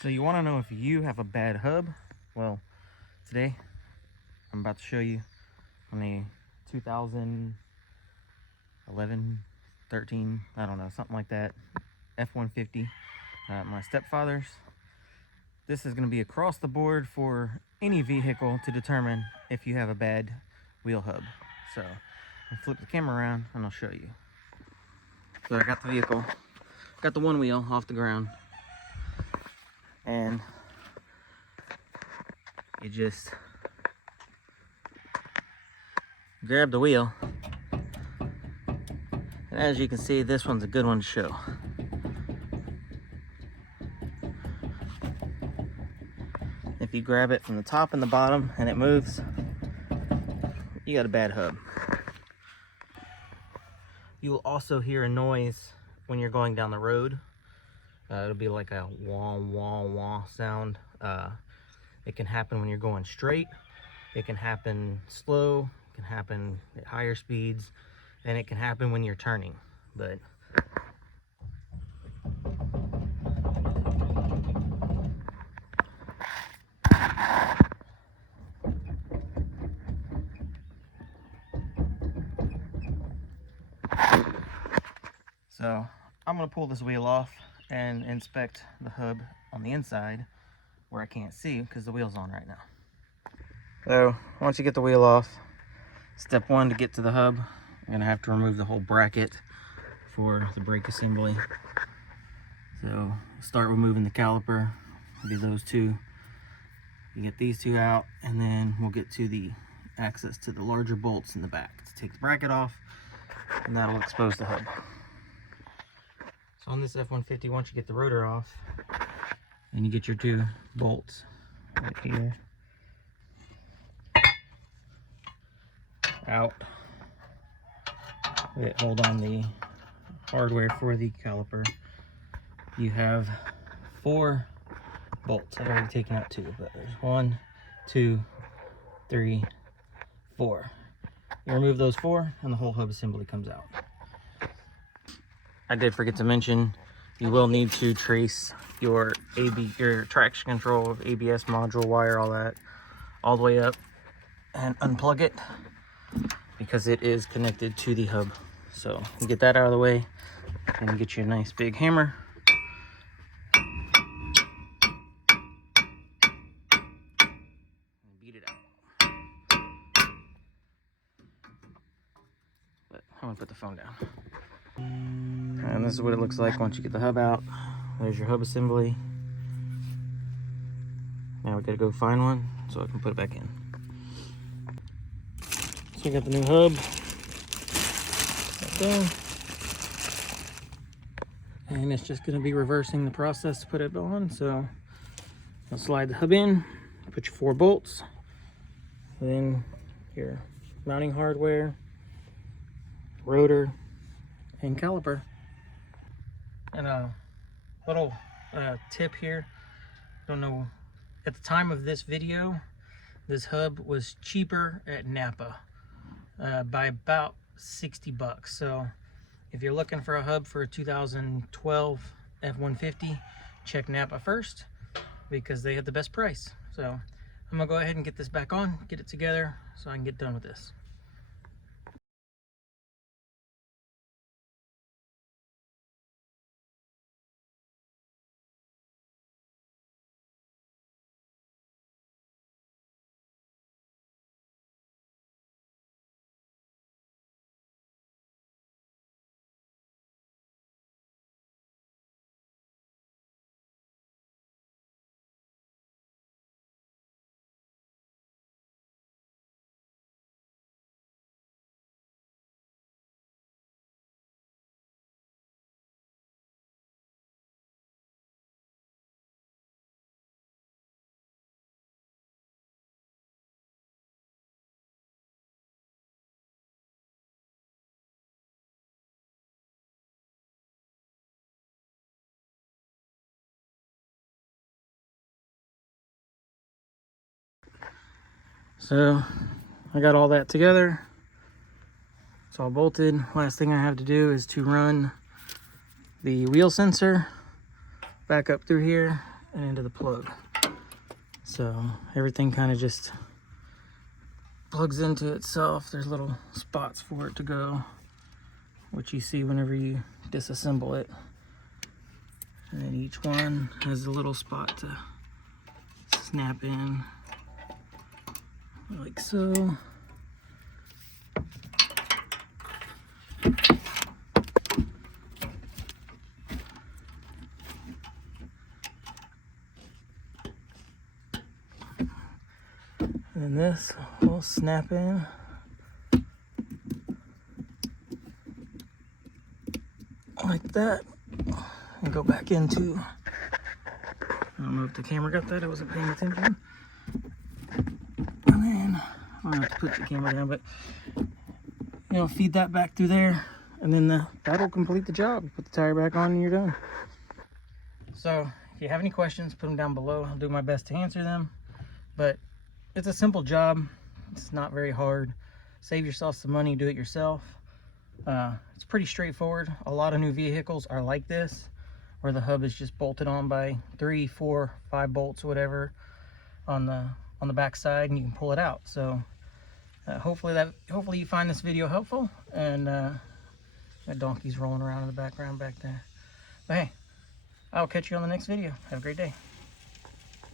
So you want to know if you have a bad hub? Well, today I'm about to show you on a 2011, 13, I don't know, something like that, F150, my stepfather's. This is going to be across the board for any vehicle to determine if you have a bad wheel hub. So I'll flip the camera around and I'll show you. So I got the vehicle, got the one wheel off the ground, and you just grab the wheel, and as you can see, this one's a good one to show. If you grab it from the top and the bottom and it moves, you got a bad hub. You will also hear a noise when you're going down the road. It'll be like a wah wah wah sound. It can happen when you're going straight. It can happen slow. It can happen at higher speeds, and it can happen when you're turning. But so I'm gonna pull this wheel off and inspect the hub on the inside where I can't see because the wheel's on right now. So once you get the wheel off, step one to get to the hub, you're gonna have to remove the whole bracket for the brake assembly. So start removing the caliper, do those two. You get these two out, and then we'll get to the access to the larger bolts in the back to take the bracket off, and that'll expose the hub. So on this F-150, once you get the rotor off, and you get your two bolts right here out that hold on the hardware for the caliper, you have 4 bolts. I've already taken out 2, but there's 1, 2, 3, 4. You remove those 4 and the whole hub assembly comes out. I did forget to mention, you will need to trace your traction control, ABS module wire, all that, all the way up, and unplug it because it is connected to the hub. So you get that out of the way, and you get you a nice big hammer. And beat it out. But I'm gonna put the phone down. And this is what it looks like once you get the hub out. There's your hub assembly. Now we gotta go find one so I can put it back in. So we got the new hub. Done. And it's just gonna be reversing the process to put it on. So I'll slide the hub in, put your 4 bolts, then your mounting hardware, rotor, and caliper. And a little tip here, don't know, at the time of this video, this hub was cheaper at Napa by about 60 bucks. So if you're looking for a hub for a 2012 F-150, check Napa first because they had the best price. So I'm gonna go ahead and get this back on, get it together so I can get done with this. So I got all that together. It's all bolted. Last thing I have to do is to run the wheel sensor back up through here and into the plug. So everything kind of just plugs into itself. There's little spots for it to go, which you see whenever you disassemble it. And then each one has a little spot to snap in, like so. And then this will snap in like that and go back into, I don't know if the camera got that, I wasn't paying attention. And then I don't have to put the camera down, but feed that back through there, and then that'll complete the job. Put the tire back on and you're done. So if you have any questions, put them down below. I'll do my best to answer them. But it's a simple job. It's not very hard. Save yourself some money, do it yourself. It's pretty straightforward. A lot of new vehicles are like this, where the hub is just bolted on by 3, 4, 5 bolts, whatever, on the back side, and you can pull it out. So hopefully you find this video helpful. And that donkey's rolling around in the background back there. But hey, I'll catch you on the next video. Have a great day.